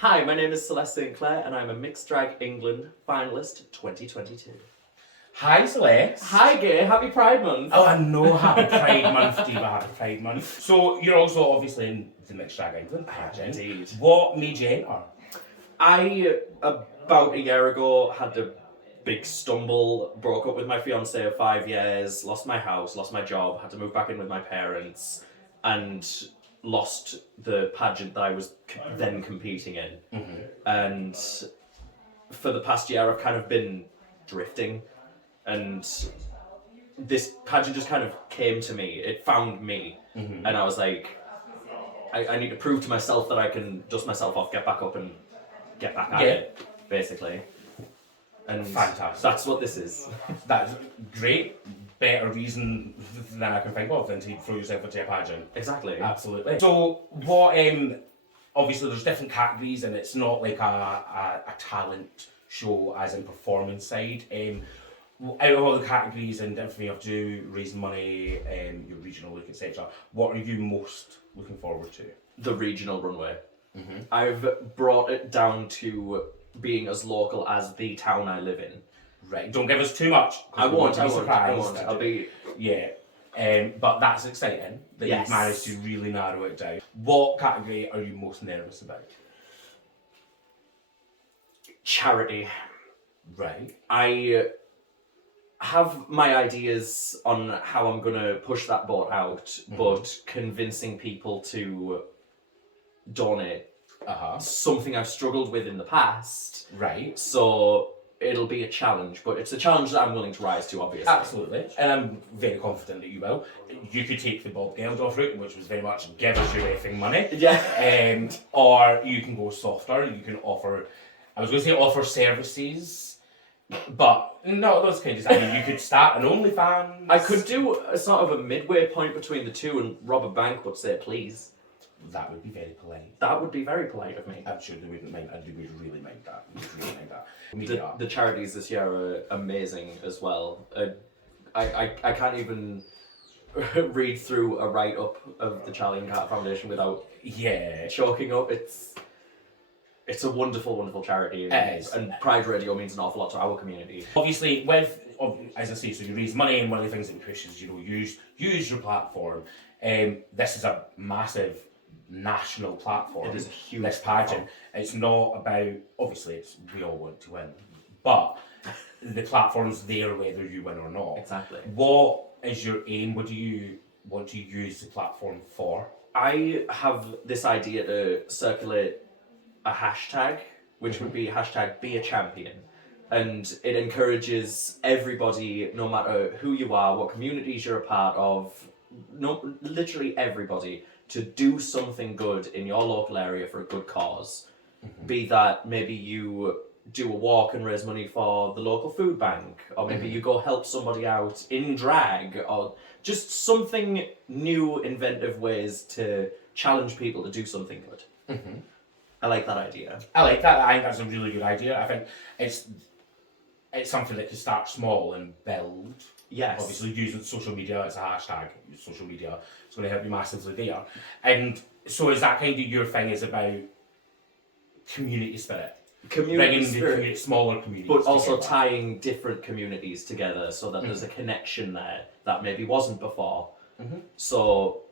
Hi, my name is Celeste and I'm a Mixed Drag England Finalist 2022. Hi, Celeste. Hi, Gay. Happy Pride Month. Oh, I know. Happy Pride Month, Diva. Happy Pride Month. So, you're also obviously in the Mixed Drag England pageant. Indeed. What made you enter? I, about a year ago, had a big stumble, broke up with my fiance of 5 years, lost my house, lost my job, had to move back in with my parents, and lost the pageant that I was then competing in. Mm-hmm. And for the past year, I've kind of been drifting, and this pageant just kind of came to me. It found me, and I was like, I need to prove to myself that I can dust myself off, get back up, and get back at it, basically. And Fantastic. that's what this is. That's great. Better reason than I can think of than to throw yourself into a pageant. Exactly. Absolutely. So, what? Obviously, there's different categories, and it's not like a talent show as in performance side. Out of all the categories and everything you have to do, raise money, your regional look, etc., what are you most looking forward to? The regional runway. Mm-hmm. I've brought it down to being as local as the town I live in. Right, don't give us too much. I won't. I'll be... Yeah, but that's exciting that you've managed to really narrow it down. What category are you most nervous about? Charity. Right. I have my ideas on how I'm going to push that boat out, but convincing people to donate, something I've struggled with in the past. Right. So it'll be a challenge, but it's a challenge that I'm willing to rise to, obviously. Absolutely, and I'm very confident that you will. You could take the Bob Geldof route, which was very much give us your effing money. Yeah. Or you can go softer. You can offer, I was going to say offer services, but no, those kinds of. I mean, you could start an OnlyFans. I could do a sort of a midway point between the two and rob a bank, but say please. That would be very polite. That would be very polite of me. I'm sure they wouldn't mind. They would really mind that. The charities this year are amazing as well. I can't even read through a write-up of the Charlie and Cat Foundation without choking up. It's a wonderful, wonderful charity. And Pride Radio means an awful lot to our community. Obviously, as I say, so you raise money, and one of the things that we push is, use your platform. This is a massive national platform. It is a huge this pageant. platform. It's not about, obviously, we all want to win, but the platform's there whether you win or not. Exactly. What is your aim? What do you want to use the platform for? I have this idea to circulate a hashtag, which would be hashtag be a champion. And it encourages everybody, no matter who you are, what communities you're a part of, literally everybody, to do something good in your local area for a good cause. Be that maybe you do a walk and raise money for the local food bank, or maybe you go help somebody out in drag, or just something new, inventive ways to challenge people to do something good. I like that idea. I like that. I think that's a really good idea. I think it's something that can start small and build. Yes. Obviously, using social media as a hashtag, use social media, it's going to help you massively there. And so is that kind of your thing, is about community spirit? Community spirit. The smaller communities but also together. tying different communities together so that there's a connection there that maybe wasn't before. So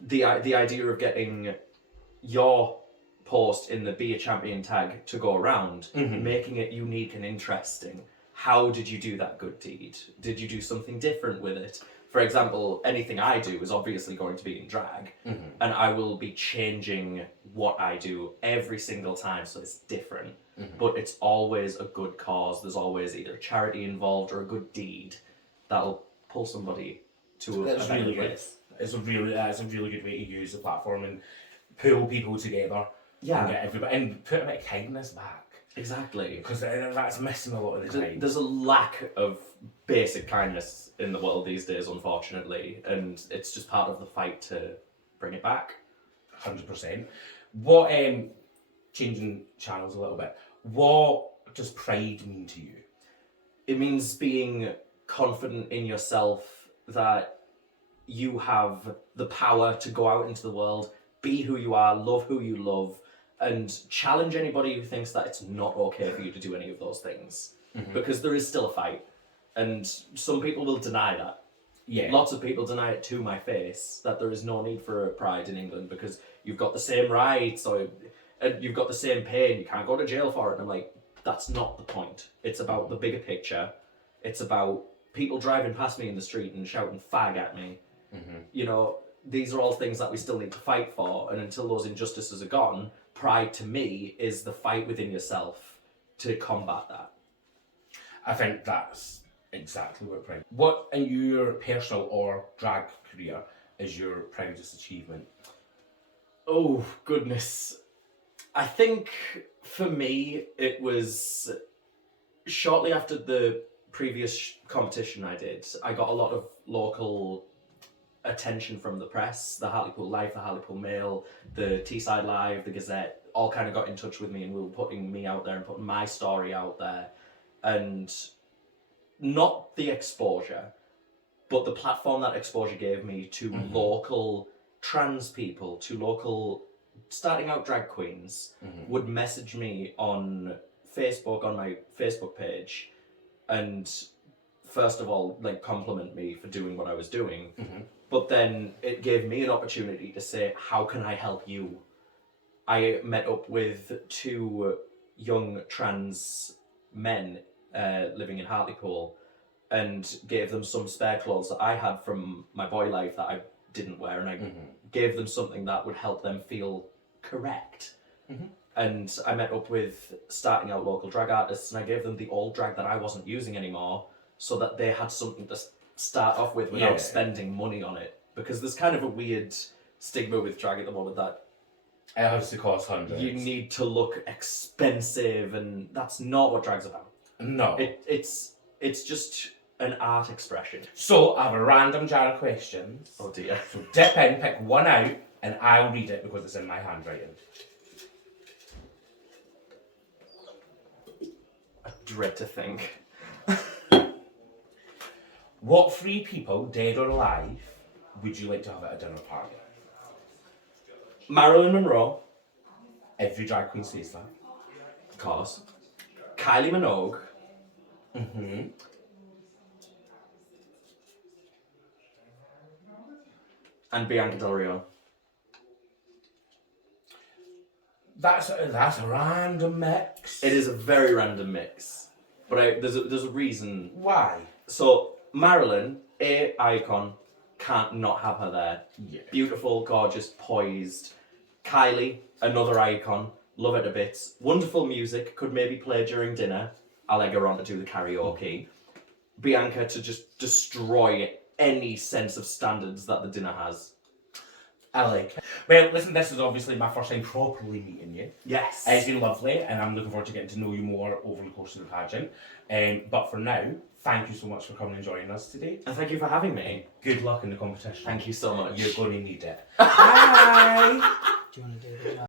the idea of getting your post in the Be a Champion tag to go around, making it unique and interesting. How did you do that good deed? Did you do something different with it? For example, anything I do is obviously going to be in drag, and I will be changing what I do every single time, so it's different. But it's always a good cause. There's always either a charity involved or a good deed that'll pull somebody to a better place. It's a really good way to use the platform and pull people together. And get everybody, and put a bit of kindness back. Exactly. Because that's missing a lot of the time. There's a lack of basic kindness in the world these days, unfortunately, and it's just part of the fight to bring it back. 100%. What, changing channels a little bit, what does pride mean to you? It means being confident in yourself, that you have the power to go out into the world, be who you are, love who you love, and challenge anybody who thinks that it's not okay for you to do any of those things. Because there is still a fight. And some people will deny that. Yeah. Lots of people deny it to my face, that there is no need for a pride in England because you've got the same rights and you've got the same pain, you can't go to jail for it. And I'm like, that's not the point. It's about the bigger picture. It's about people driving past me in the street and shouting fag at me. You know, these are all things that we still need to fight for. And until those injustices are gone, pride to me is the fight within yourself to combat that. I think that's exactly what in your personal or drag career is your proudest achievement? Oh, goodness. I think for me, it was shortly after the previous competition I did, I got a lot of local attention from the press, the Hartlepool Life, the Hartlepool Mail, the Teesside Live, the Gazette, all kind of got in touch with me and were putting me out there and putting my story out there. And not the exposure, but the platform that exposure gave me to local trans people, to local starting out drag queens, would message me on Facebook, on my Facebook page, and first of all, like, compliment me for doing what I was doing. But then it gave me an opportunity to say, how can I help you? I met up with two young trans men living in Hartlepool and gave them some spare clothes that I had from my boy life that I didn't wear, and I gave them something that would help them feel correct. And I met up with starting out local drag artists and I gave them the old drag that I wasn't using anymore so that they had something to start off with without spending money on it. Because there's kind of a weird stigma with drag at the moment that it has to cost hundreds. You need to look expensive, and that's not what drag's about. No. It's just an art expression. So I have a random jar of questions. Oh dear. So dip in, pick one out, and I'll read it because it's in my handwriting. I dread to think. What three people, dead or alive, would you like to have at a dinner party? Marilyn Monroe. Every drag queen says that. Of course. Kylie Minogue. And Bianca Del Rio. That's a random mix. It is a very random mix, but there's a reason. Why? So Marilyn, icon, can't not have her there. Yeah. Beautiful, gorgeous, poised. Kylie, another icon, love her to bits. Wonderful music, could maybe play during dinner. I'll egg her on to do the karaoke. Bianca to just destroy any sense of standards that the dinner has. I like it. Well, listen, this is obviously my first time properly meeting you. Yes. It's been lovely, and I'm looking forward to getting to know you more over the course of the pageant. But for now, thank you so much for coming and joining us today. And thank you for having me. Good luck in the competition. Thank you so much. You're going to need it. Bye! Do you want to do the